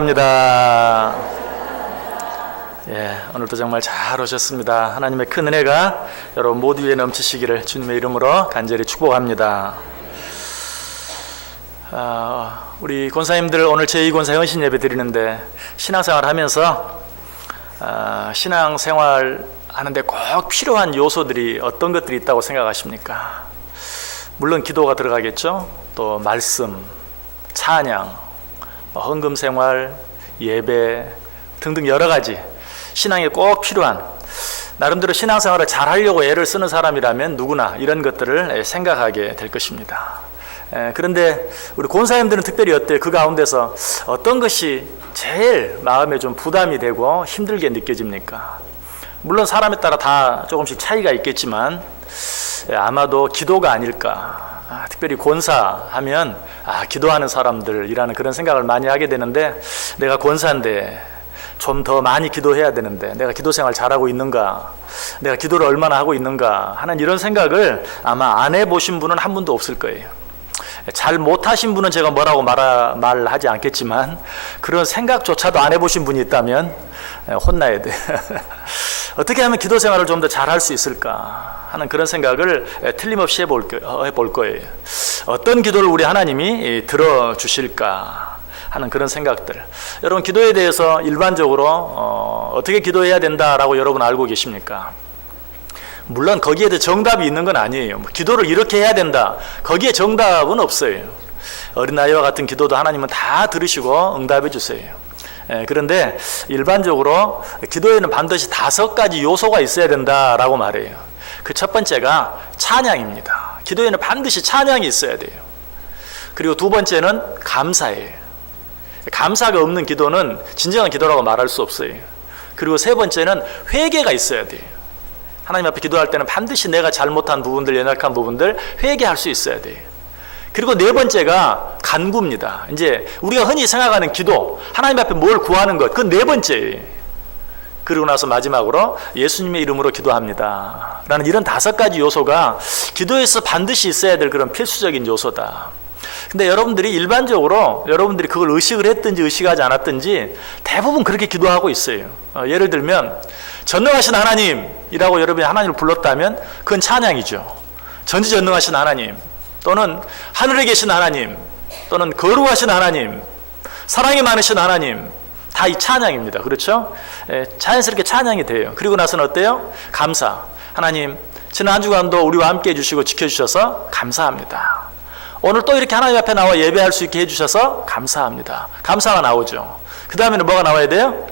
합니다. 오늘도 정말 잘 오셨습니다. 하나님의 큰 은혜가 여러분 모두 위에 넘치시기를 주님의 이름으로 간절히 축복합니다. 우리 권사님들 오늘 제2권사 헌신 예배 드리는데 신앙생활 하면서 신앙생활 하는데 꼭 필요한 요소들이 어떤 것들이 있다고 생각하십니까? 물론 기도가 들어가겠죠. 또 말씀, 찬양, 헌금생활, 예배 등등 여러 가지 신앙에 꼭 필요한, 나름대로 신앙생활을 잘 하려고 애를 쓰는 사람이라면 누구나 이런 것들을 생각하게 될 것입니다. 그런데 우리 권사님들은 특별히 어때요? 그 가운데서 어떤 것이 제일 마음에 좀 부담이 되고 힘들게 느껴집니까? 물론 사람에 따라 다 조금씩 차이가 있겠지만 아마도 기도가 아닐까. 특별히 권사하면 기도하는 사람들이라는 그런 생각을 많이 하게 되는데, 내가 권사인데 좀 더 많이 기도해야 되는데 내가 기도 생활 잘하고 있는가, 내가 기도를 얼마나 하고 있는가 하는 이런 생각을 아마 안 해보신 분은 한 분도 없을 거예요. 잘 못하신 분은 제가 뭐라고 말하지 않겠지만 그런 생각조차도 안 해보신 분이 있다면 혼나야 돼. 어떻게 하면 기도 생활을 좀 더 잘할 수 있을까 하는 그런 생각을 틀림없이 해볼 거예요. 어떤 기도를 우리 하나님이 들어주실까 하는 그런 생각들. 여러분, 기도에 대해서 일반적으로 어떻게 기도해야 된다라고 여러분 알고 계십니까? 물론 거기에 정답이 있는 건 아니에요. 기도를 이렇게 해야 된다, 거기에 정답은 없어요. 어린아이와 같은 기도도 하나님은 다 들으시고 응답해 주세요. 그런데 일반적으로 기도에는 반드시 5가지 요소가 있어야 된다라고 말해요. 그 첫 번째가 찬양입니다. 기도에는 반드시 찬양이 있어야 돼요. 그리고 두 번째는 감사예요. 감사가 없는 기도는 진정한 기도라고 말할 수 없어요. 그리고 세 번째는 회개가 있어야 돼요. 하나님 앞에 기도할 때는 반드시 내가 잘못한 부분들, 연약한 부분들 회개할 수 있어야 돼요. 그리고 네 번째가 간구입니다. 이제 우리가 흔히 생각하는 기도, 하나님 앞에 뭘 구하는 것, 그건 네 번째예요. 그리고 나서 마지막으로 예수님의 이름으로 기도합니다 라는 이런 5가지 요소가 기도에서 반드시 있어야 될 그런 필수적인 요소다. 근데 여러분들이 일반적으로 여러분들이 그걸 의식을 했든지 의식하지 않았든지 대부분 그렇게 기도하고 있어요. 예를 들면 전능하신 하나님이라고 여러분이 하나님을 불렀다면 그건 찬양이죠. 전지전능하신 하나님, 또는 하늘에 계신 하나님, 또는 거룩하신 하나님, 사랑이 많으신 하나님, 다 이 찬양입니다. 그렇죠? 자연스럽게 찬양이 돼요. 그리고 나서는 어때요? 감사. 하나님, 지난 한 주간도 우리와 함께 해주시고 지켜주셔서 감사합니다. 오늘 또 이렇게 하나님 앞에 나와 예배할 수 있게 해주셔서 감사합니다. 감사가 나오죠. 그 다음에는 뭐가 나와야 돼요?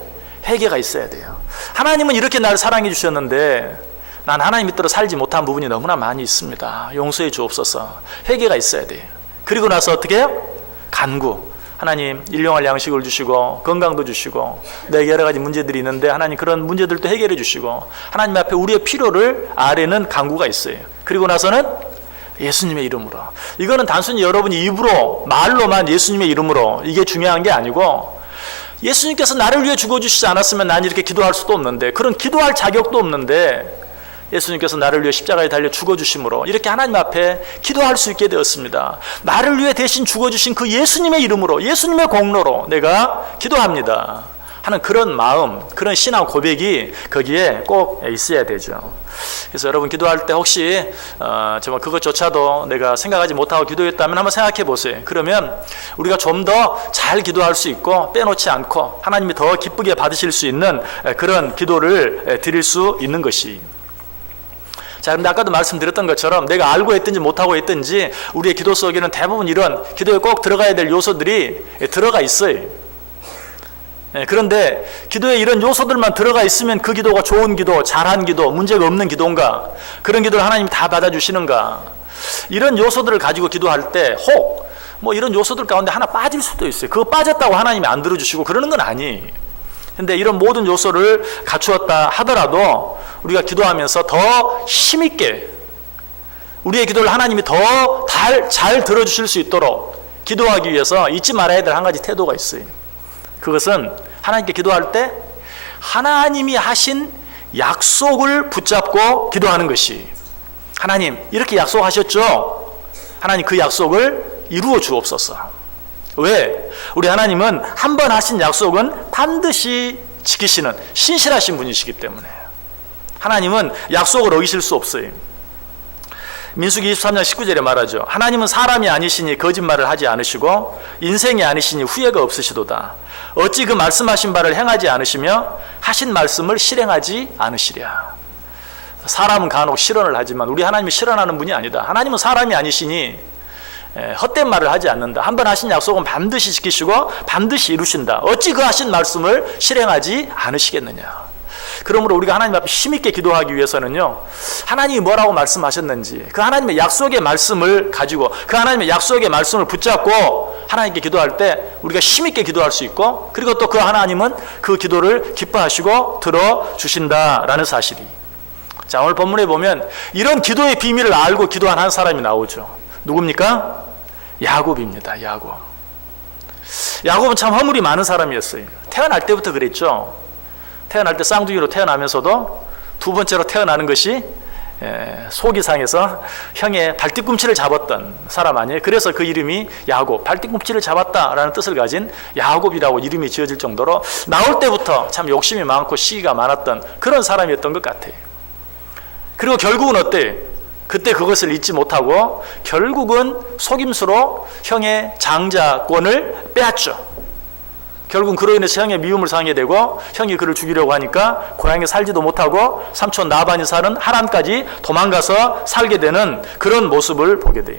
회개가 있어야 돼요. 하나님은 이렇게 나를 사랑해 주셨는데 난 하나님 밑으로 살지 못한 부분이 너무나 많이 있습니다. 용서해 주옵소서. 회개가 있어야 돼요. 그리고 나서 어떻게 해요? 간구. 하나님, 일용할 양식을 주시고 건강도 주시고 내게 여러 가지 문제들이 있는데 하나님 그런 문제들도 해결해 주시고 하나님 앞에 우리의 필요를 아뢰는 간구가 있어요. 그리고 나서는 예수님의 이름으로. 이거는 단순히 여러분이 입으로 말로만 예수님의 이름으로, 이게 중요한 게 아니고, 예수님께서 나를 위해 죽어주시지 않았으면 난 이렇게 기도할 수도 없는데, 그런 기도할 자격도 없는데 예수님께서 나를 위해 십자가에 달려 죽어주심으로 이렇게 하나님 앞에 기도할 수 있게 되었습니다. 나를 위해 대신 죽어주신 그 예수님의 이름으로, 예수님의 공로로 내가 기도합니다 하는 그런 마음, 그런 신앙 고백이 거기에 꼭 있어야 되죠. 그래서 여러분 기도할 때 혹시 정말 그것조차도 내가 생각하지 못하고 기도했다면 한번 생각해 보세요. 그러면 우리가 좀 더 잘 기도할 수 있고 빼놓지 않고 하나님이 더 기쁘게 받으실 수 있는 그런 기도를 드릴 수 있는 것이. 자, 그런데 아까도 말씀드렸던 것처럼 내가 알고 했든지 못하고 했든지 우리의 기도 속에는 대부분 이런 기도에 꼭 들어가야 될 요소들이 들어가 있어요. 그런데 기도에 이런 요소들만 들어가 있으면 그 기도가 좋은 기도, 잘한 기도, 문제가 없는 기도인가? 그런 기도를 하나님이 다 받아주시는가? 이런 요소들을 가지고 기도할 때 혹 뭐 이런 요소들 가운데 하나 빠질 수도 있어요. 그거 빠졌다고 하나님이 안 들어주시고 그러는 건 아니에요. 근데 이런 모든 요소를 갖추었다 하더라도 우리가 기도하면서 더 힘있게 우리의 기도를 하나님이 더 잘 들어주실 수 있도록 기도하기 위해서 잊지 말아야 될 한 가지 태도가 있어요. 그것은 하나님께 기도할 때 하나님이 하신 약속을 붙잡고 기도하는 것이, 하나님 이렇게 약속하셨죠? 하나님 그 약속을 이루어 주옵소서. 왜? 우리 하나님은 한 번 하신 약속은 반드시 지키시는 신실하신 분이시기 때문에 하나님은 약속을 어기실 수 없어요. 민수기 23장 19절에 말하죠. 하나님은 사람이 아니시니 거짓말을 하지 않으시고 인생이 아니시니 후회가 없으시도다. 어찌 그 말씀하신 바를 행하지 않으시며 하신 말씀을 실행하지 않으시랴. 사람은 간혹 실언을 하지만 우리 하나님이 실언하는 분이 아니다. 하나님은 사람이 아니시니 헛된 말을 하지 않는다. 한 번 하신 약속은 반드시 지키시고 반드시 이루신다. 어찌 그 하신 말씀을 실행하지 않으시겠느냐. 그러므로 우리가 하나님 앞에 힘있게 기도하기 위해서는요, 하나님이 뭐라고 말씀하셨는지 그 하나님의 약속의 말씀을 가지고 그 하나님의 약속의 말씀을 붙잡고 하나님께 기도할 때 우리가 힘있게 기도할 수 있고, 그리고 또 그 하나님은 그 기도를 기뻐하시고 들어주신다라는 사실이. 자, 오늘 본문에 보면 이런 기도의 비밀을 알고 기도한 한 사람이 나오죠. 누굽니까? 야곱입니다. 야곱은 참 허물이 많은 사람이었어요. 태어날 때부터 그랬죠. 태어날 때 쌍둥이로 태어나면서도 두 번째로 태어나는 것이 속이상에서 형의 발뒤꿈치를 잡았던 사람 아니에요. 그래서 그 이름이 야곱, 발뒤꿈치를 잡았다라는 뜻을 가진 야곱이라고 이름이 지어질 정도로 나올 때부터 참 욕심이 많고 시기가 많았던 그런 사람이었던 것 같아요. 그리고 결국은 어때요? 그때 그것을 잊지 못하고 결국은 속임수로 형의 장자권을 빼앗죠. 결국은 그로 인해서 형의 미움을 당하게 되고 형이 그를 죽이려고 하니까 고향에 살지도 못하고 삼촌 나반이 사는 하란까지 도망가서 살게 되는 그런 모습을 보게 돼요.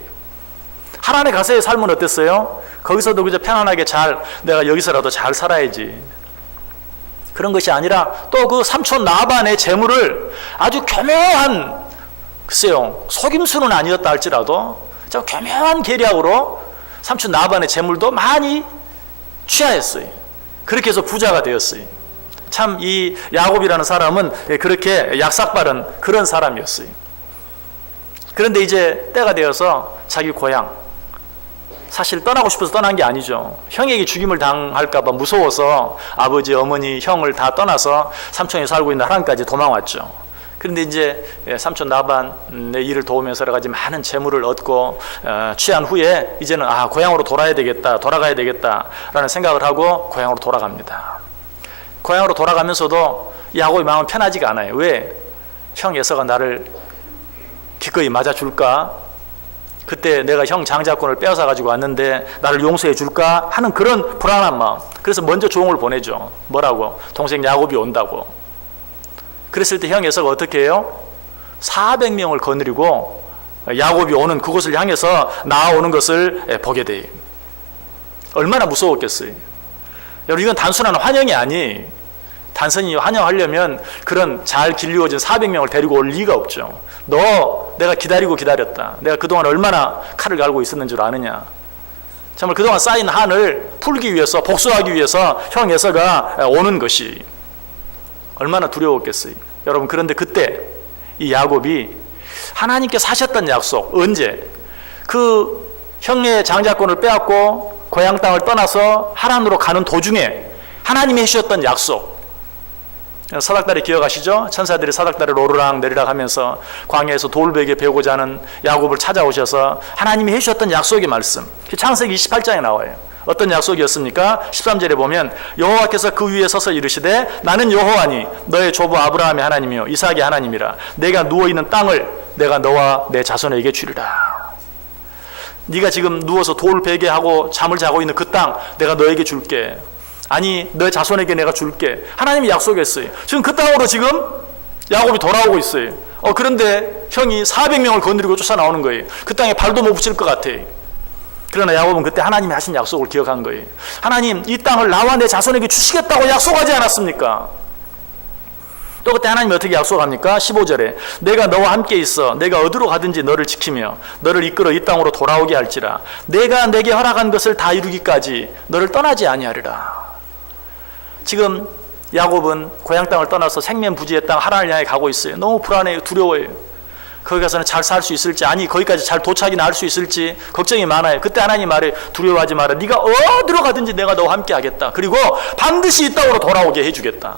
하란에 가서의 삶은 어땠어요? 거기서도 그저 편안하게 내가 여기서라도 잘 살아야지. 그런 것이 아니라 또 그 삼촌 나반의 재물을 아주 교묘한, 글쎄요, 속임수는 아니었다 할지라도 저 교묘한 계략으로 삼촌 나반의 재물도 많이 취하했어요. 그렇게 해서 부자가 되었어요. 참 이 야곱이라는 사람은 그렇게 약삭빠른 그런 사람이었어요. 그런데 이제 때가 되어서 자기 고향, 사실 떠나고 싶어서 떠난 게 아니죠. 형에게 죽임을 당할까 봐 무서워서 아버지, 어머니, 형을 다 떠나서 삼촌이 살고 있는 하란까지 도망왔죠. 그런데 이제 삼촌 나반의 일을 도우면서 여러 가지 많은 재물을 얻고 취한 후에 이제는 고향으로 돌아가야 되겠다라는 생각을 하고 고향으로 돌아갑니다. 고향으로 돌아가면서도 야곱의 마음은 편하지가 않아요. 왜? 형 에서가 나를 기꺼이 맞아줄까? 그때 내가 형 장자권을 빼앗아 가지고 왔는데 나를 용서해 줄까 하는 그런 불안한 마음. 그래서 먼저 조언을 보내죠. 뭐라고? 동생 야곱이 온다고. 그랬을 때 형 에서가 어떻게 해요? 400명을 거느리고 야곱이 오는 그곳을 향해서 나아오는 것을 보게 돼요. 얼마나 무서웠겠어요. 여러분, 이건 단순한 환영이 아니, 단순히 환영하려면 그런 잘 길리워진 400명을 데리고 올 리가 없죠. 내가 기다렸다. 내가 그동안 얼마나 칼을 갈고 있었는 줄 아느냐. 정말 그동안 쌓인 한을 풀기 위해서, 복수하기 위해서 형 에서가 오는 것이 얼마나 두려웠겠어요. 여러분, 그런데 그때 이 야곱이 하나님께서 하셨던 약속, 언제? 그 형의 장자권을 빼앗고 고향 땅을 떠나서 하란으로 가는 도중에 하나님이 해주셨던 약속, 사닥다리 기억하시죠? 천사들이 사닥다리를 오르락 내리락 하면서 광야에서 돌베개 베고자 하는 야곱을 찾아오셔서 하나님이 해주셨던 약속의 말씀, 창세기 28장에 나와요. 어떤 약속이었습니까? 13절에 보면 여호와께서 그 위에 서서 이르시되 나는 여호와니 너의 조부 아브라함의 하나님이요 이삭의 하나님이라. 내가 누워있는 땅을 내가 너와 내 자손에게 주리라. 네가 지금 누워서 돌 베개하고 잠을 자고 있는 그 땅 내가 너에게 줄게. 아니, 너의 자손에게 내가 줄게. 하나님이 약속했어요. 지금 그 땅으로 지금 야곱이 돌아오고 있어요. 그런데 형이 400명을 거느리고 쫓아나오는 거예요. 그 땅에 발도 못 붙일 것 같아요. 그러나 야곱은 그때 하나님이 하신 약속을 기억한 거예요. 하나님, 이 땅을 나와 내 자손에게 주시겠다고 약속하지 않았습니까? 또 그때 하나님이 어떻게 약속합니까? 15절에 내가 너와 함께 있어 내가 어디로 가든지 너를 지키며 너를 이끌어 이 땅으로 돌아오게 할지라. 내가 내게 허락한 것을 다 이루기까지 너를 떠나지 아니하리라. 지금 야곱은 고향 땅을 떠나서 생면부지의 땅 하란을 향해 가고 있어요. 너무 불안해요. 두려워요. 거기 가서는 잘 살 수 있을지, 아니 거기까지 잘 도착이나 할 수 있을지 걱정이 많아요. 그때 하나님 말에 두려워하지 마라. 네가 어디로 가든지 내가 너와 함께 하겠다. 그리고 반드시 이 땅으로 돌아오게 해주겠다.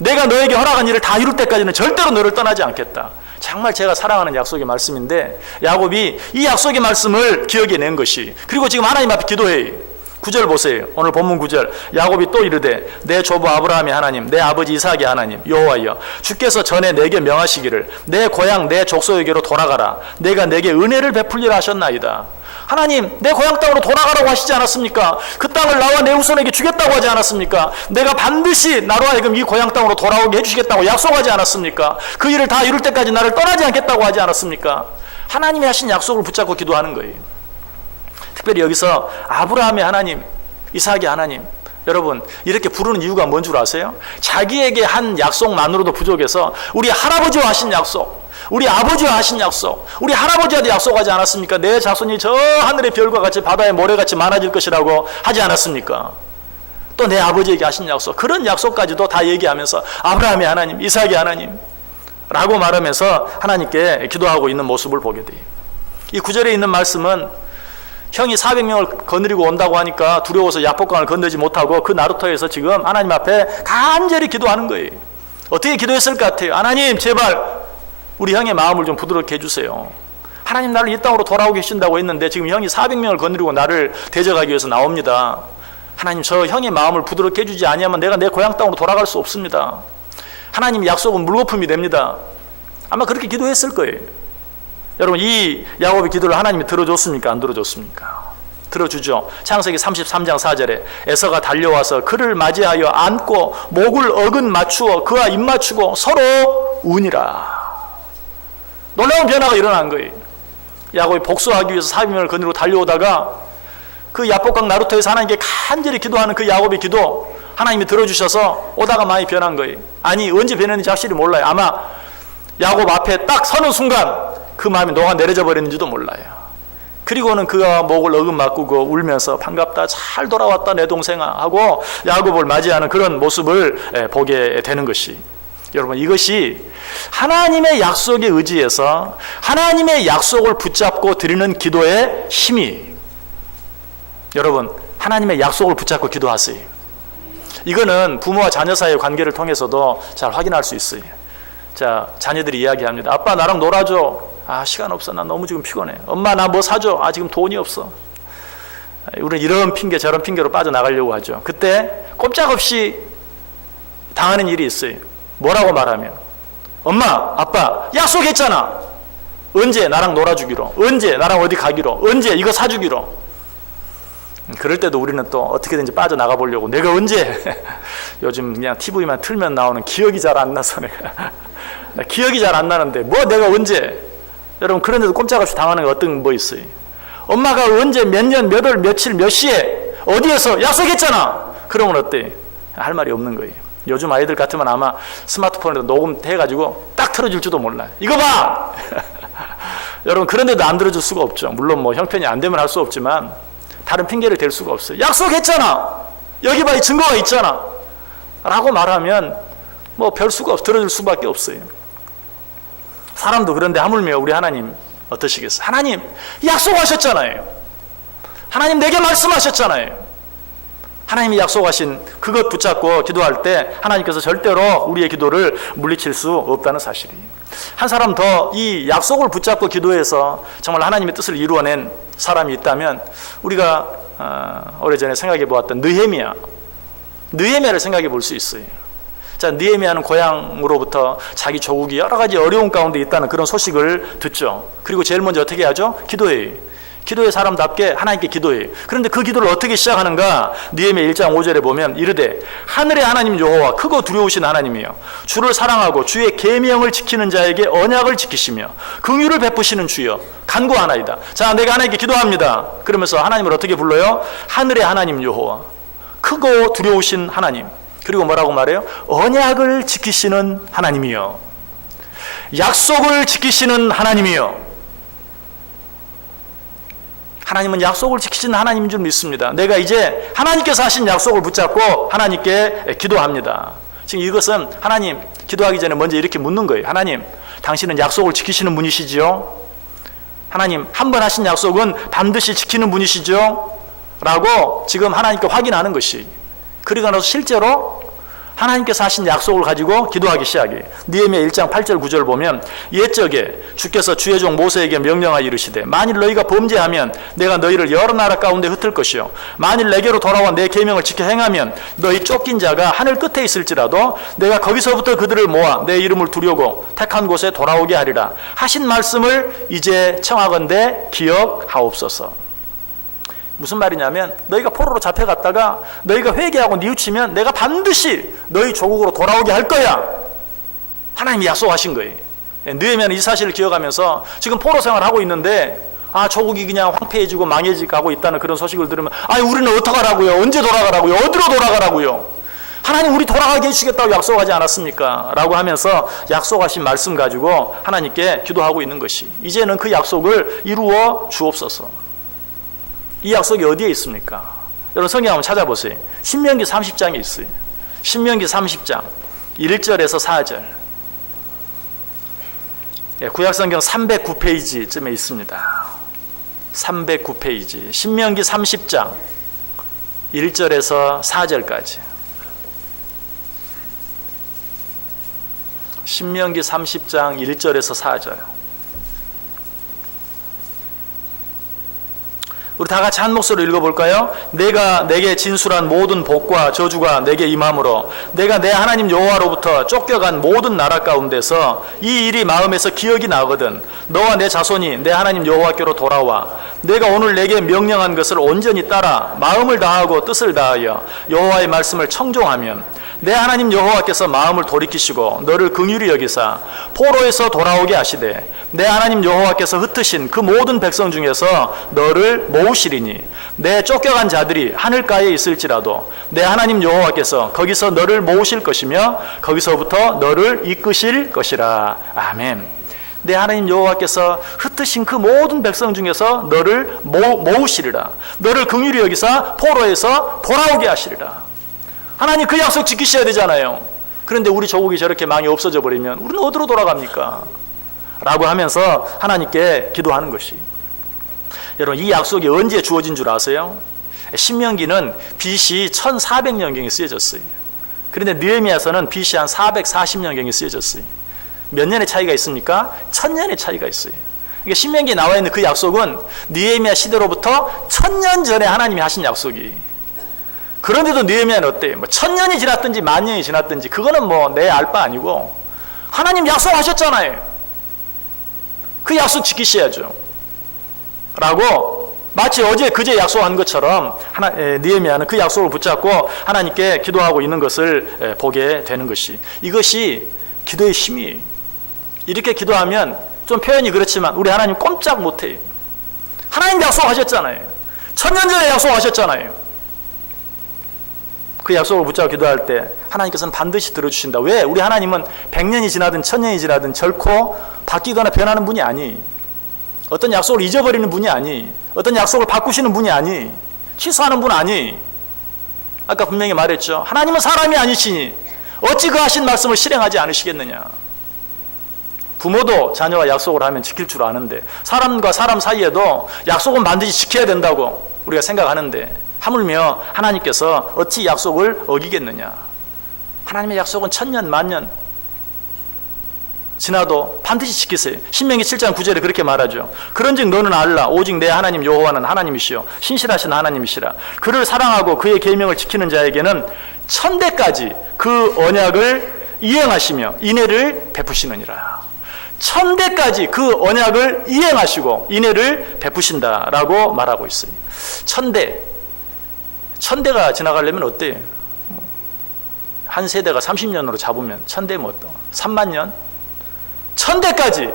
내가 너에게 허락한 일을 다 이룰 때까지는 절대로 너를 떠나지 않겠다. 정말 제가 사랑하는 약속의 말씀인데 야곱이 이 약속의 말씀을 기억해낸 것이, 그리고 지금 하나님 앞에 기도해. 9절 보세요. 오늘 본문 9절. 야곱이 또 이르되 내 조부 아브라함의 하나님, 내 아버지 이삭의 하나님 여호와여, 주께서 전에 내게 명하시기를 내 고향 내 족속에게로 돌아가라. 내가 내게 은혜를 베풀리라 하셨나이다. 하나님, 내 고향 땅으로 돌아가라고 하시지 않았습니까? 그 땅을 나와 내 후손에게 주겠다고 하지 않았습니까? 내가 반드시 나로 하여금 이 고향 땅으로 돌아오게 해주시겠다고 약속하지 않았습니까? 그 일을 다 이룰 때까지 나를 떠나지 않겠다고 하지 않았습니까? 하나님이 하신 약속을 붙잡고 기도하는 거예요. 특별히 여기서 아브라함의 하나님, 이삭의 하나님, 여러분 이렇게 부르는 이유가 뭔 줄 아세요? 자기에게 한 약속만으로도 부족해서 우리 할아버지와 하신 약속, 우리 아버지와 하신 약속, 우리 할아버지와도 약속하지 않았습니까? 내 자손이 저 하늘의 별과 같이 바다의 모래같이 많아질 것이라고 하지 않았습니까? 또 내 아버지에게 하신 약속, 그런 약속까지도 다 얘기하면서 아브라함의 하나님, 이삭의 하나님 라고 말하면서 하나님께 기도하고 있는 모습을 보게 돼요. 이 9절에 있는 말씀은 형이 400명을 거느리고 온다고 하니까 두려워서 야복강을 건너지 못하고 그 나루터에서 지금 하나님 앞에 간절히 기도하는 거예요. 어떻게 기도했을 것 같아요? 하나님 제발 우리 형의 마음을 좀 부드럽게 해주세요. 하나님 나를 이 땅으로 돌아오게 하신다고 했는데 지금 형이 400명을 거느리고 나를 대적하기 위해서 나옵니다. 하나님 저 형의 마음을 부드럽게 해주지 아니하면 내가 내 고향 땅으로 돌아갈 수 없습니다. 하나님 약속은 물거품이 됩니다. 아마 그렇게 기도했을 거예요. 여러분 이 야곱의 기도를 하나님이 들어줬습니까? 안 들어줬습니까? 들어주죠. 창세기 33장 4절에 에서가 달려와서 그를 맞이하여 안고 목을 어근 맞추어 그와 입 맞추고 서로 우니라. 놀라운 변화가 일어난 거예요. 야곱이 복수하기 위해서 400명을 거느리고 달려오다가 그 야복강 나루터에서 하나님께 간절히 기도하는 그 야곱의 기도 하나님이 들어주셔서 오다가 많이 변한 거예요. 아니 언제 변했는지 확실히 몰라요. 아마 야곱 앞에 딱 서는 순간 그 마음이 녹아내려져 버렸는지도 몰라요. 그리고는 그가 목을 어금 맞고 울면서 반갑다, 잘 돌아왔다 내 동생아 하고 야곱을 맞이하는 그런 모습을 보게 되는 것이, 여러분 이것이 하나님의 약속에 의지해서 하나님의 약속을 붙잡고 드리는 기도의 힘이, 여러분 하나님의 약속을 붙잡고 기도하세요. 이거는 부모와 자녀 사이의 관계를 통해서도 잘 확인할 수 있어요. 자, 자녀들이 이야기합니다. 아빠 나랑 놀아줘. 아 시간 없어, 나 너무 지금 피곤해. 엄마 나 뭐 사줘. 아 지금 돈이 없어. 우리는 이런 핑계 저런 핑계로 빠져나가려고 하죠. 그때 꼼짝없이 당하는 일이 있어요. 뭐라고 말하면 엄마 아빠 약속했잖아. 언제 나랑 놀아주기로, 언제 나랑 어디 가기로, 언제 이거 사주기로. 그럴 때도 우리는 또 어떻게든지 빠져나가 보려고, 내가 언제 요즘 그냥 TV만 틀면 나오는 기억이 잘 안 나서 나 기억이 잘 안 나는데 뭐 내가 언제. 여러분 그런데도 꼼짝없이 당하는 게 어떤 뭐 있어요. 엄마가 언제 몇 년 몇 월 며칠 몇 시에 어디에서 약속했잖아. 그러면 어때? 할 말이 없는 거예요. 요즘 아이들 같으면 아마 스마트폰에도 녹음해가지고 딱 틀어줄지도 몰라요. 이거 봐. 여러분 그런데도 안 들어줄 수가 없죠. 물론 뭐 형편이 안 되면 할 수 없지만 다른 핑계를 댈 수가 없어요. 약속했잖아. 여기 봐, 이 증거가 있잖아. 라고 말하면 뭐 별 수가 없어. 들어줄 수밖에 없어요. 사람도 그런데 하물며 우리 하나님 어떠시겠어요? 하나님 약속하셨잖아요. 하나님 내게 말씀하셨잖아요. 하나님이 약속하신 그것 붙잡고 기도할 때 하나님께서 절대로 우리의 기도를 물리칠 수 없다는 사실이에요. 한 사람 더 이 약속을 붙잡고 기도해서 정말 하나님의 뜻을 이루어낸 사람이 있다면 우리가 오래전에 생각해 보았던 느헤미야를 생각해 볼 수 있어요. 자, 느헤미야는 고향으로부터 자기 조국이 여러 가지 어려운 가운데 있다는 그런 소식을 듣죠. 그리고 제일 먼저 어떻게 하죠? 기도해요. 기도의 사람답게 하나님께 기도해요. 그런데 그 기도를 어떻게 시작하는가? 느헤미야 1장 5절에 보면 이르되 하늘의 하나님 여호와 크고 두려우신 하나님이여 주를 사랑하고 주의 계명을 지키는 자에게 언약을 지키시며 긍휼을 베푸시는 주여 간구하나이다. 자, 내가 하나님께 기도합니다. 그러면서 하나님을 어떻게 불러요? 하늘의 하나님 여호와 크고 두려우신 하나님. 그리고 뭐라고 말해요? 언약을 지키시는 하나님이여, 약속을 지키시는 하나님이여. 하나님은 약속을 지키시는 하나님인 줄 믿습니다. 내가 이제 하나님께서 하신 약속을 붙잡고 하나님께 기도합니다. 지금 이것은 하나님 기도하기 전에 먼저 이렇게 묻는 거예요. 하나님, 당신은 약속을 지키시는 분이시지요? 하나님, 한 번 하신 약속은 반드시 지키는 분이시죠? 라고 지금 하나님께 확인하는 것이. 그러고 나서 실제로 하나님께서 하신 약속을 가지고 기도하기 시작해. 느헤미야 1장 8절 9절 보면 옛적에 주께서 주의 종 모세에게 명령하여 이르시되 만일 너희가 범죄하면 내가 너희를 여러 나라 가운데 흩을 것이요 만일 내게로 돌아와 내 계명을 지켜 행하면 너희 쫓긴 자가 하늘 끝에 있을지라도 내가 거기서부터 그들을 모아 내 이름을 두려고 택한 곳에 돌아오게 하리라 하신 말씀을 이제 청하건대 기억하옵소서. 무슨 말이냐면 너희가 포로로 잡혀갔다가 너희가 회개하고 뉘우치면 내가 반드시 너희 조국으로 돌아오게 할 거야. 하나님이 약속하신 거예요. 느헤미야는 이 사실을 기억하면서 지금 포로 생활하고 있는데 조국이 그냥 황폐해지고 망해지고 있다는 그런 소식을 들으면 우리는 어떡하라고요? 언제 돌아가라고요? 어디로 돌아가라고요? 하나님 우리 돌아가게 해주시겠다고 약속하지 않았습니까? 라고 하면서 약속하신 말씀 가지고 하나님께 기도하고 있는 것이 이제는 그 약속을 이루어 주옵소서. 이 약속이 어디에 있습니까? 여러분 성경 한번 찾아보세요. 신명기 30장에 있어요. 신명기 30장 1절에서 4절. 구약성경 309페이지쯤에 있습니다. 309페이지. 신명기 30장 1절에서 4절까지. 신명기 30장 1절에서 4절. 우리 다 같이 한 목소리로 읽어볼까요? 내가 내게 진술한 모든 복과 저주가 내게 임함으로 내가 내 하나님 여호와로부터 쫓겨간 모든 나라 가운데서 이 일이 마음에서 기억이 나거든 너와 내 자손이 내 하나님 여호와께로 돌아와 내가 오늘 내게 명령한 것을 온전히 따라 마음을 다하고 뜻을 다하여 여호와의 말씀을 청종하면 내 하나님 여호와께서 마음을 돌이키시고 너를 긍휼히 여기사 포로에서 돌아오게 하시되 내 하나님 여호와께서 흩으신 그 모든 백성 중에서 너를 모으시리니 내 쫓겨간 자들이 하늘가에 있을지라도 내 하나님 여호와께서 거기서 너를 모으실 것이며 거기서부터 너를 이끄실 것이라. 아멘. 내 하나님 여호와께서 흩으신 그 모든 백성 중에서 너를 모으시리라. 너를 긍휼히 여기사 포로에서 돌아오게 하시리라. 하나님 그 약속 지키셔야 되잖아요. 그런데 우리 조국이 저렇게 망이 없어져 버리면 우리는 어디로 돌아갑니까? 라고 하면서 하나님께 기도하는 것이. 여러분 이 약속이 언제 주어진 줄 아세요? 신명기는 BC 1400년경에 쓰여졌어요. 그런데 느헤미야서는 BC 한 440년경에 쓰여졌어요. 몇 년의 차이가 있습니까? 1000년의 차이가 있어요. 그러니까 신명기에 나와 있는 그 약속은 느헤미야 시대로부터 1000년 전에 하나님이 하신 약속이. 그런데도 느헤미야는 어때요? 1000년이 지났든지 10,000년이 지났든지 그거는 내 알 바 아니고 하나님 약속하셨잖아요. 그 약속 지키셔야죠. 라고 마치 어제 그제 약속한 것처럼 느헤미야는 그 약속을 붙잡고 하나님께 기도하고 있는 것을 보게 되는 것이 이것이 기도의 힘이에요. 이렇게 기도하면 좀 표현이 그렇지만 우리 하나님 꼼짝 못해요. 하나님 약속하셨잖아요. 1000년 전에 약속하셨잖아요. 그 약속을 붙잡고 기도할 때 하나님께서는 반드시 들어주신다. 왜? 우리 하나님은 100년이 지나든 1000년이 지나든 결코 바뀌거나 변하는 분이 아니. 어떤 약속을 잊어버리는 분이 아니. 어떤 약속을 바꾸시는 분이 아니. 취소하는 분 아니. 아까 분명히 말했죠. 하나님은 사람이 아니시니 어찌 그 하신 말씀을 실행하지 않으시겠느냐. 부모도 자녀와 약속을 하면 지킬 줄 아는데 사람과 사람 사이에도 약속은 반드시 지켜야 된다고 우리가 생각하는데 하물며 하나님께서 어찌 약속을 어기겠느냐. 하나님의 약속은 1000년, 10,000년 지나도 반드시 지키세요. 신명기 7장 9절에 그렇게 말하죠. 그런즉 너는 알라 오직 내 하나님 여호와는 하나님이시요 신실하신 하나님이시라. 그를 사랑하고 그의 계명을 지키는 자에게는 1000대까지 그 언약을 이행하시며 인애를 베푸시느니라. 1000대까지 그 언약을 이행하시고 인애를 베푸신다라고 말하고 있어요. 1000대가 지나가려면 어때요? 한 세대가 30년으로 잡으면 1000대면 어떠? 3만 년? 1000대까지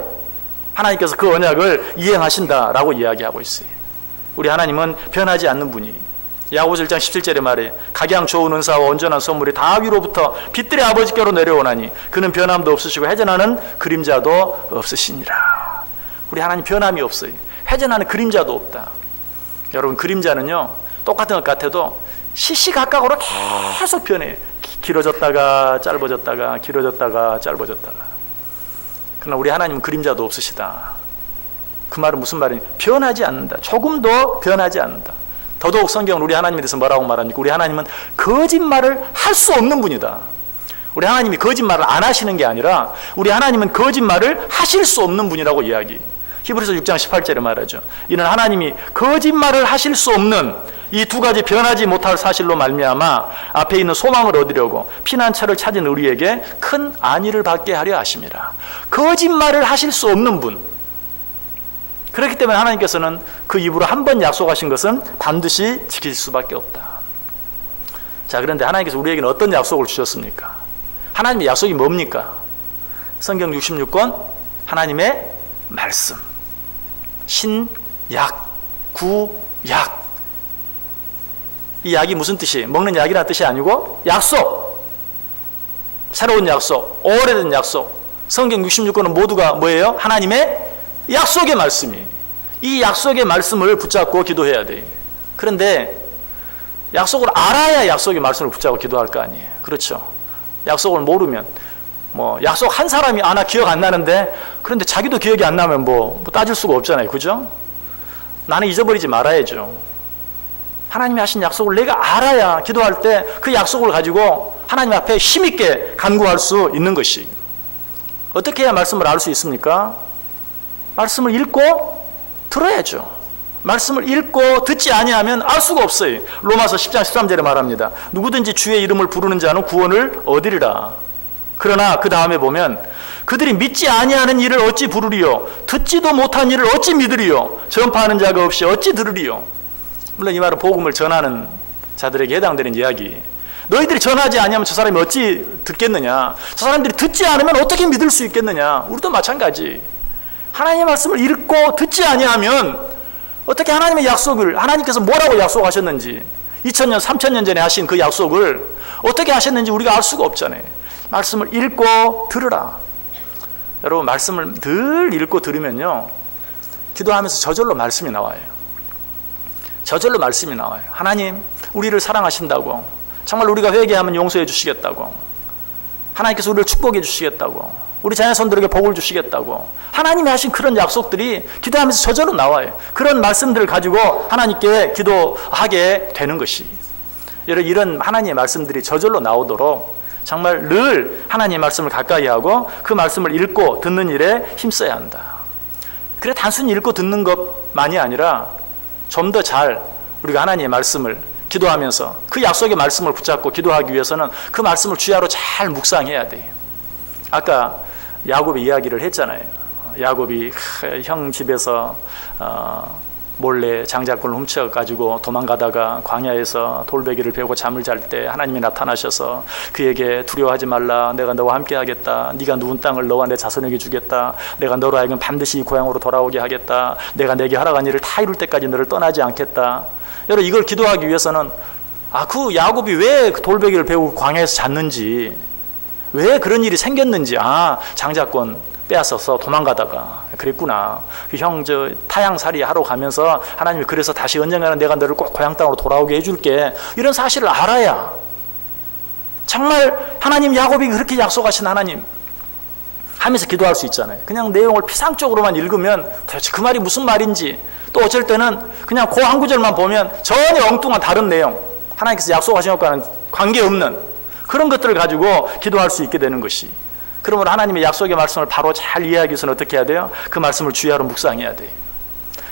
하나님께서 그 언약을 이행하신다라고 이야기하고 있어요. 우리 하나님은 변하지 않는 분이. 야고보서 1장 17절에 말해 각양 좋은 은사와 온전한 선물이 다 위로부터 빛들의 아버지께로 내려오나니 그는 변함도 없으시고 회전하는 그림자도 없으시니라. 우리 하나님 변함이 없어요. 회전하는 그림자도 없다. 여러분 그림자는요 똑같은 것 같아도 시시각각으로 계속 변해. 길어졌다가 짧아졌다가 길어졌다가 짧아졌다가. 그러나 우리 하나님은 그림자도 없으시다. 그 말은 무슨 말이냐? 변하지 않는다. 조금도 변하지 않는다. 더더욱 성경은 우리 하나님에 대해서 뭐라고 말합니까? 우리 하나님은 거짓말을 할 수 없는 분이다. 우리 하나님이 거짓말을 안 하시는 게 아니라 우리 하나님은 거짓말을 하실 수 없는 분이라고 이야기. 히브리서 6장 18절에 말하죠. 이는 하나님이 거짓말을 하실 수 없는 이 두 가지 변하지 못할 사실로 말미암아 앞에 있는 소망을 얻으려고 피난처를 찾은 우리에게 큰 안위를 받게 하려 하심이라. 거짓말을 하실 수 없는 분. 그렇기 때문에 하나님께서는 그 입으로 한 번 약속하신 것은 반드시 지킬 수밖에 없다. 자, 그런데 하나님께서 우리에게는 어떤 약속을 주셨습니까? 하나님의 약속이 뭡니까? 성경 66권 하나님의 말씀. 신약, 구약. 이 약이 무슨 뜻이에요? 먹는 약이라는 뜻이 아니고 약속. 새로운 약속, 오래된 약속. 성경 66권은 모두가 뭐예요? 하나님의 약속의 말씀이. 이 약속의 말씀을 붙잡고 기도해야 돼. 그런데 약속을 알아야 약속의 말씀을 붙잡고 기도할 거 아니에요. 그렇죠? 약속을 모르면 약속 한 사람이 나 기억 안 나는데, 그런데 자기도 기억이 안 나면 뭐 따질 수가 없잖아요. 그죠? 나는 잊어버리지 말아야죠. 하나님이 하신 약속을 내가 알아야 기도할 때 그 약속을 가지고 하나님 앞에 힘있게 간구할 수 있는 것이. 어떻게 해야 말씀을 알 수 있습니까? 말씀을 읽고 들어야죠. 말씀을 읽고 듣지 아니하면 알 수가 없어요. 로마서 10장 13절에 말합니다. 누구든지 주의 이름을 부르는 자는 구원을 얻으리라. 그러나 그 다음에 보면 그들이 믿지 아니하는 일을 어찌 부르리요? 듣지도 못한 일을 어찌 믿으리요? 전파하는 자가 없이 어찌 들으리요? 물론 이 말은 복음을 전하는 자들에게 해당되는 이야기. 너희들이 전하지 아니하면 저 사람이 어찌 듣겠느냐? 저 사람들이 듣지 않으면 어떻게 믿을 수 있겠느냐? 우리도 마찬가지. 하나님의 말씀을 읽고 듣지 아니하면 어떻게 하나님의 약속을, 하나님께서 뭐라고 약속하셨는지 2000년, 3000년 전에 하신 그 약속을 어떻게 하셨는지 우리가 알 수가 없잖아요. 말씀을 읽고 들으라. 여러분, 말씀을 늘 읽고 들으면요, 기도하면서 저절로 말씀이 나와요. 저절로 말씀이 나와요. 하나님, 우리를 사랑하신다고, 정말 우리가 회개하면 용서해 주시겠다고, 하나님께서 우리를 축복해 주시겠다고, 우리 자녀손들에게 복을 주시겠다고, 하나님이 하신 그런 약속들이 기도하면서 저절로 나와요. 그런 말씀들을 가지고 하나님께 기도하게 되는 것이, 이런 하나님의 말씀들이 저절로 나오도록 정말 늘 하나님의 말씀을 가까이 하고 그 말씀을 읽고 듣는 일에 힘써야 한다. 그래, 단순히 읽고 듣는 것만이 아니라 좀 더 잘 우리가 하나님의 말씀을 기도하면서 그 약속의 말씀을 붙잡고 기도하기 위해서는 그 말씀을 주야로 잘 묵상해야 돼요. 아까 야곱의 이야기를 했잖아요. 야곱이 형 집에서 몰래 장자권을 훔쳐가지고 도망가다가 광야에서 돌베개를 베고 잠을 잘 때 하나님이 나타나셔서 그에게 두려워하지 말라, 내가 너와 함께 하겠다, 네가 누운 땅을 너와 내 자손에게 주겠다, 내가 너로 하여금 반드시 이 고향으로 돌아오게 하겠다, 내가 내게 허락한 일을 다 이룰 때까지 너를 떠나지 않겠다. 여러분, 이걸 기도하기 위해서는 그 야곱이 왜 그 돌베개를 베고 광야에서 잤는지, 왜 그런 일이 생겼는지, 장자권 빼앗아서 도망가다가 그랬구나. 그 형 타향살이 하러 가면서 하나님이 그래서 다시 언젠가는 내가 너를 꼭 고향 땅으로 돌아오게 해줄게, 이런 사실을 알아야 정말 하나님, 야곱이 그렇게 약속하신 하나님 하면서 기도할 수 있잖아요. 그냥 내용을 피상적으로만 읽으면 도대체 그 말이 무슨 말인지, 또 어쩔 때는 그냥 그 한 구절만 보면 전혀 엉뚱한 다른 내용, 하나님께서 약속하신 것과는 관계없는 그런 것들을 가지고 기도할 수 있게 되는 것이. 그러므로 하나님의 약속의 말씀을 바로 잘 이해하기 위해서는 어떻게 해야 돼요? 그 말씀을 주야로 묵상해야 돼요.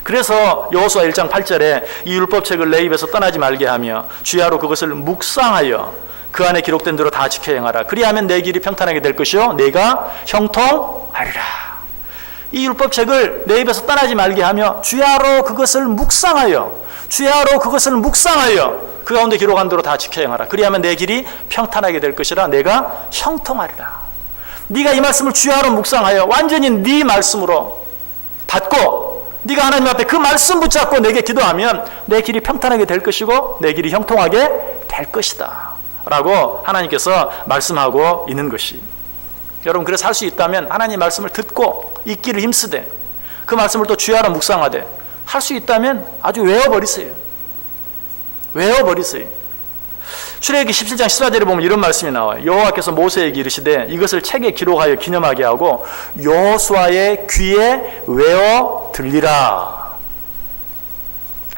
그래서 여호수아 1장 8절에 이 율법책을 내 입에서 떠나지 말게 하며 주야로 그것을 묵상하여 그 안에 기록된 대로 다 지켜 행하라. 그리하면 내 길이 평탄하게 될 것이요 내가 형통하리라. 이 율법책을 내 입에서 떠나지 말게 하며 주야로 그것을 묵상하여, 주야로 그것을 묵상하여 그 가운데 기록한 대로 다 지켜 행하라. 그리하면 내 길이 평탄하게 될 것이라 내가 형통하리라. 네가 이 말씀을 주야로 묵상하여 완전히 네 말씀으로 받고 네가 하나님 앞에 그 말씀 붙잡고 내게 기도하면 내 길이 평탄하게 될 것이고 내 길이 형통하게 될 것이다 라고 하나님께서 말씀하고 있는 것이. 여러분, 그래서 할 수 있다면 하나님 말씀을 듣고 읽기를 힘쓰되 그 말씀을 또 주야로 묵상하되 할 수 있다면 아주 외워버리세요. 외워버리세요. 출애굽기 17장 14절에 보면 이런 말씀이 나와요. 여호와께서 모세에게 이르시되 이것을 책에 기록하여 기념하게 하고 여호수아의 귀에 외워 들리라.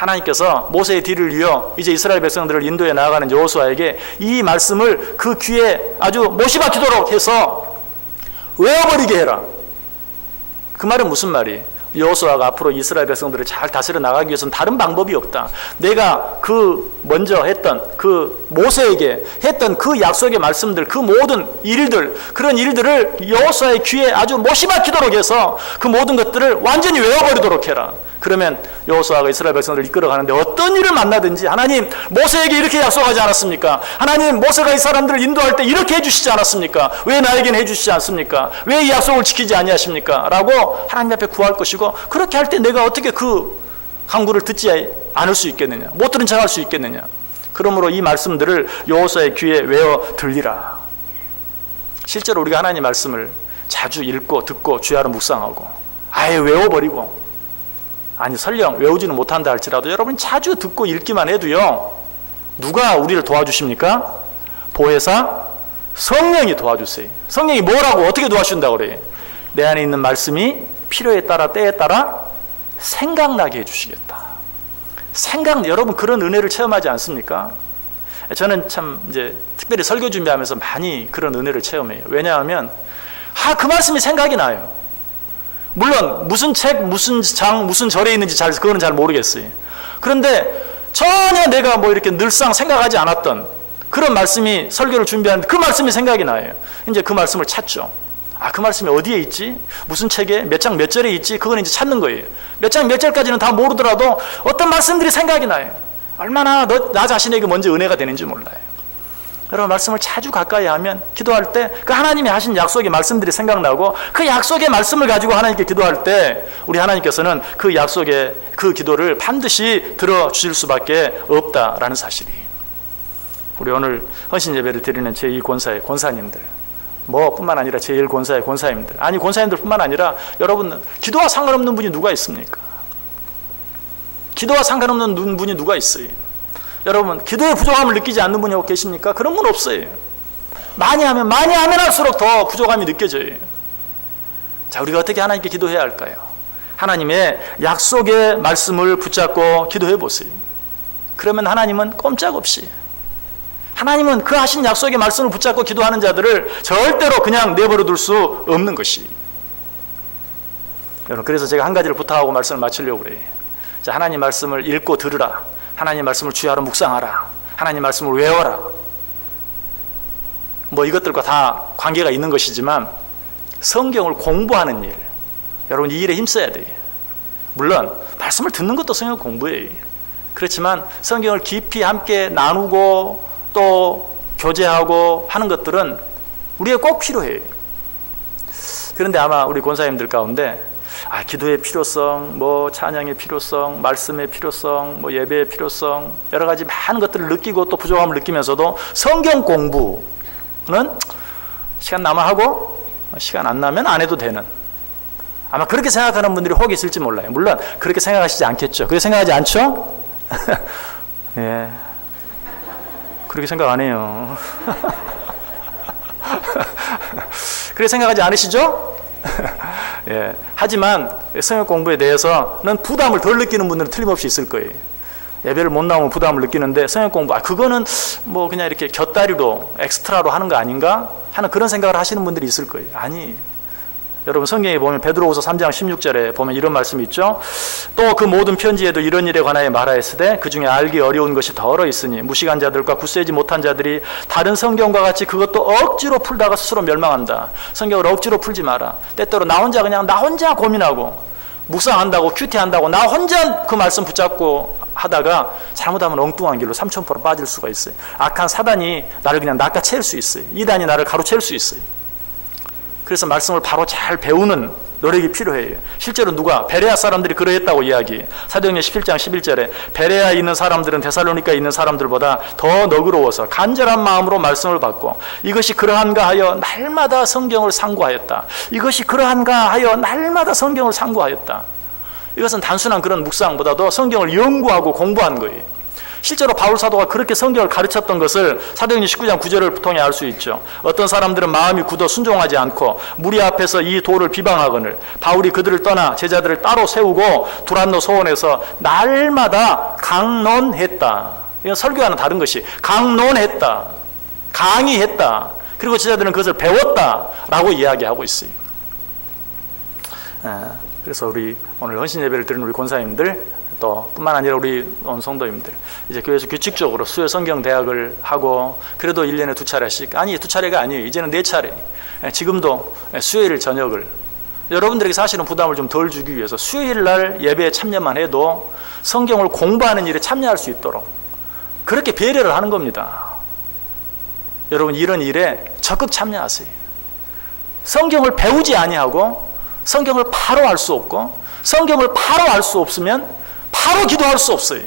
하나님께서 모세의 뒤를 이어 이제 이스라엘 백성들을 인도해 나아가는 여호수아에게 이 말씀을 그 귀에 아주 못이 박히도록 해서 외워버리게 해라. 그 말은 무슨 말이에요? 여호수아가 앞으로 이스라엘 백성들을 잘 다스려 나가기 위해서는 다른 방법이 없다. 내가 먼저 했던 모세에게 했던 그 약속의 말씀들, 그 모든 일들, 그런 일들을 여호수아의 귀에 아주 못이 박히도록 해서 그 모든 것들을 완전히 외워버리도록 해라. 그러면 여호수아가 이스라엘 백성들을 이끌어가는데 어떤 일을 만나든지 하나님 모세에게 이렇게 약속하지 않았습니까? 하나님 모세가 이 사람들을 인도할 때 이렇게 해주시지 않았습니까? 왜 나에게는 해주시지 않습니까? 왜 이 약속을 지키지 아니하십니까? 라고 하나님 앞에 구할 것이고, 그렇게 할 때 내가 어떻게 그 간구를 듣지 않을 수 있겠느냐, 못 들은 척할 수 있겠느냐. 그러므로 이 말씀들을 여호수아의 귀에 외워 들리라. 실제로 우리가 하나님 말씀을 자주 읽고 듣고 주야로 묵상하고 아예 외워버리고, 아니 설령 외우지는 못한다 할지라도 여러분이 자주 듣고 읽기만 해도요, 누가 우리를 도와주십니까? 보혜사 성령이 도와주세요. 성령이 뭐라고 어떻게 도와준다고 그래요? 내 안에 있는 말씀이 필요에 따라 때에 따라 생각나게 해주시겠다. 여러분 그런 은혜를 체험하지 않습니까? 저는 참 이제 특별히 설교 준비하면서 많이 그런 은혜를 체험해요. 왜냐하면 그 말씀이 생각이 나요. 물론 무슨 책, 무슨 장, 무슨 절에 있는지 그거는 잘 모르겠어요. 그런데 전혀 내가 뭐 이렇게 늘상 생각하지 않았던 그런 말씀이 설교를 준비하는데 그 말씀이 생각이 나요. 이제 그 말씀을 찾죠. 그 말씀이 어디에 있지? 무슨 책에 몇 장 몇 절에 있지? 그건 이제 찾는 거예요. 몇 장 몇 절까지는 다 모르더라도 어떤 말씀들이 생각이 나요. 얼마나 나 자신에게 먼저 은혜가 되는지 몰라요. 여러분 말씀을 자주 가까이 하면 기도할 때 그 하나님이 하신 약속의 말씀들이 생각나고, 그 약속의 말씀을 가지고 하나님께 기도할 때 우리 하나님께서는 그 약속의 그 기도를 반드시 들어주실 수밖에 없다라는 사실이에요. 우리 오늘 헌신 예배를 드리는 제2권사의 권사님들, 뿐만 아니라 제1권사의 권사님들, 아니 권사님들 뿐만 아니라 여러분, 기도와 상관없는 분이 누가 있습니까? 기도와 상관없는 분이 누가 있어요? 여러분 기도의 부족함을 느끼지 않는 분이 계십니까? 그런 분 없어요. 많이 하면 할수록 더 부족함이 느껴져요. 자, 우리가 어떻게 하나님께 기도해야 할까요? 하나님의 약속의 말씀을 붙잡고 기도해 보세요. 그러면 하나님은 꼼짝없이, 하나님은 그 하신 약속의 말씀을 붙잡고 기도하는 자들을 절대로 그냥 내버려 둘 수 없는 것이. 여러분 그래서 제가 한 가지를 부탁하고 말씀을 마치려고 그래요. 자, 하나님 말씀을 읽고 들으라. 하나님 말씀을 주야로 묵상하라. 하나님 말씀을 외워라. 이것들과 다 관계가 있는 것이지만 성경을 공부하는 일, 여러분 이 일에 힘써야 돼요. 물론 말씀을 듣는 것도 성경 공부예요. 그렇지만 성경을 깊이 함께 나누고 또 교제하고 하는 것들은 우리가 꼭 필요해요. 그런데 아마 우리 권사님들 가운데 기도의 필요성, 찬양의 필요성, 말씀의 필요성, 예배의 필요성, 여러 가지 많은 것들을 느끼고 또 부족함을 느끼면서도 성경 공부는 시간 나면 하고 시간 안 나면 안 해도 되는, 아마 그렇게 생각하는 분들이 혹 있을지 몰라요. 물론 그렇게 생각하시지 않겠죠. 그렇게 생각하지 않죠? 예, 그렇게 생각 안 해요. 그렇게 생각하지 않으시죠? 예, 하지만 성경 공부에 대해서는 부담을 덜 느끼는 분들은 틀림없이 있을 거예요. 예배를 못 나오면 부담을 느끼는데 성경 공부, 그거는 그냥 이렇게 곁다리로 엑스트라로 하는 거 아닌가 하는 그런 생각을 하시는 분들이 있을 거예요. 아니, 여러분 성경에 보면 베드로후서 3장 16절에 보면 이런 말씀이 있죠. 또 그 모든 편지에도 이런 일에 관하여 말하였으되 그 중에 알기 어려운 것이 더러 있으니 무식한 자들과 굳세지 못한 자들이 다른 성경과 같이 그것도 억지로 풀다가 스스로 멸망한다. 성경을 억지로 풀지 마라. 때때로 나 혼자 고민하고 묵상한다고 큐티한다고 나 혼자 그 말씀 붙잡고 하다가 잘못하면 엉뚱한 길로 삼천포로 빠질 수가 있어요. 악한 사단이 나를 그냥 낚아채울 수 있어요. 이단이 나를 가로채울 수 있어요. 그래서 말씀을 바로 잘 배우는 노력이 필요해요. 실제로 베레아 사람들이 그러했다고 이야기해요. 사도행전 17장 11절에 베레아에 있는 사람들은 데살로니가에 있는 사람들보다 더 너그러워서 간절한 마음으로 말씀을 받고 이것이 그러한가 하여 날마다 성경을 상고하였다. 이것이 그러한가 하여 날마다 성경을 상고하였다. 이것은 단순한 그런 묵상보다도 성경을 연구하고 공부한 거예요. 실제로 바울 사도가 그렇게 성경을 가르쳤던 것을 사도행전 19장 9절을 통해 알 수 있죠. 어떤 사람들은 마음이 굳어 순종하지 않고 무리 앞에서 이 도를 비방하거늘 바울이 그들을 떠나 제자들을 따로 세우고 두란노 소원에서 날마다 강론했다. 이건 설교와는 다른 것이 강론했다. 강의했다. 그리고 제자들은 그것을 배웠다라고 이야기하고 있어요. 그래서 우리 오늘 헌신 예배를 드리는 우리 권사님들 또 뿐만 아니라 우리 온 성도님들 이제 교회에서 규칙적으로 수요 성경 대학을 하고 그래도 1년에 2차례씩 아니 2차례가 아니에요. 이제는 4차례. 지금도 수요일 저녁을 여러분들에게 사실은 부담을 좀 덜 주기 위해서 수요일 날 예배에 참여만 해도 성경을 공부하는 일에 참여할 수 있도록 그렇게 배려를 하는 겁니다. 여러분 이런 일에 적극 참여하세요. 성경을 배우지 아니하고 성경을 바로 알 수 없고 성경을 바로 알 수 없으면 바로 기도할 수 없어요.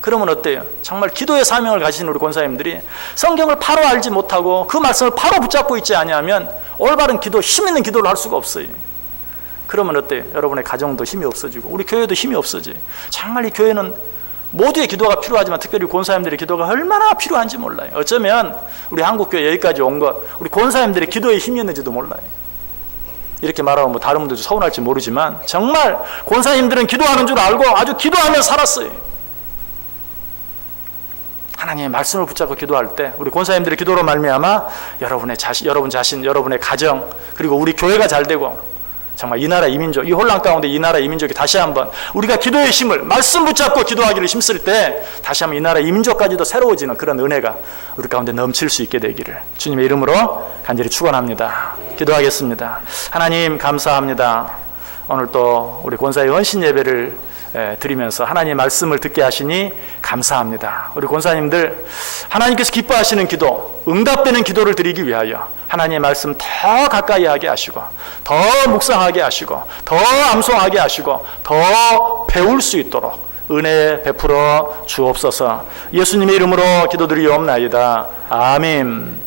그러면 어때요? 정말 기도의 사명을 가진 우리 권사님들이 성경을 바로 알지 못하고 그 말씀을 바로 붙잡고 있지 아니하면 올바른 기도, 힘 있는 기도를 할 수가 없어요. 그러면 어때요? 여러분의 가정도 힘이 없어지고 우리 교회도 힘이 없어져요. 정말 이 교회는 모두의 기도가 필요하지만 특별히 권사님들의 기도가 얼마나 필요한지 몰라요. 어쩌면 우리 한국교회 여기까지 온 것 우리 권사님들의 기도에 힘이 있는지도 몰라요. 이렇게 말하면 뭐 다른 분들도 서운할지 모르지만 정말 권사님들은 기도하는 줄 알고 아주 기도하며 살았어요. 하나님의 말씀을 붙잡고 기도할 때 우리 권사님들의 기도로 말미암아 여러분 자신, 여러분의 가정 그리고 우리 교회가 잘 되고 정말 이 나라 이민족, 이 혼란 가운데 이 나라 이민족이 다시 한번 우리가 기도의 힘을 말씀 붙잡고 기도하기를 힘쓸 때 다시 한번 이 나라 이민족까지도 새로워지는 그런 은혜가 우리 가운데 넘칠 수 있게 되기를 주님의 이름으로 간절히 축원합니다. 기도하겠습니다. 하나님 감사합니다. 오늘 또 우리 권사의 헌신 예배를 드리면서 하나님의 말씀을 듣게 하시니 감사합니다. 우리 권사님들 하나님께서 기뻐하시는 기도, 응답되는 기도를 드리기 위하여 하나님의 말씀 더 가까이 하게 하시고 더 묵상하게 하시고 더 암송하게 하시고 더 배울 수 있도록 은혜 베풀어 주옵소서. 예수님의 이름으로 기도드리옵나이다. 아멘.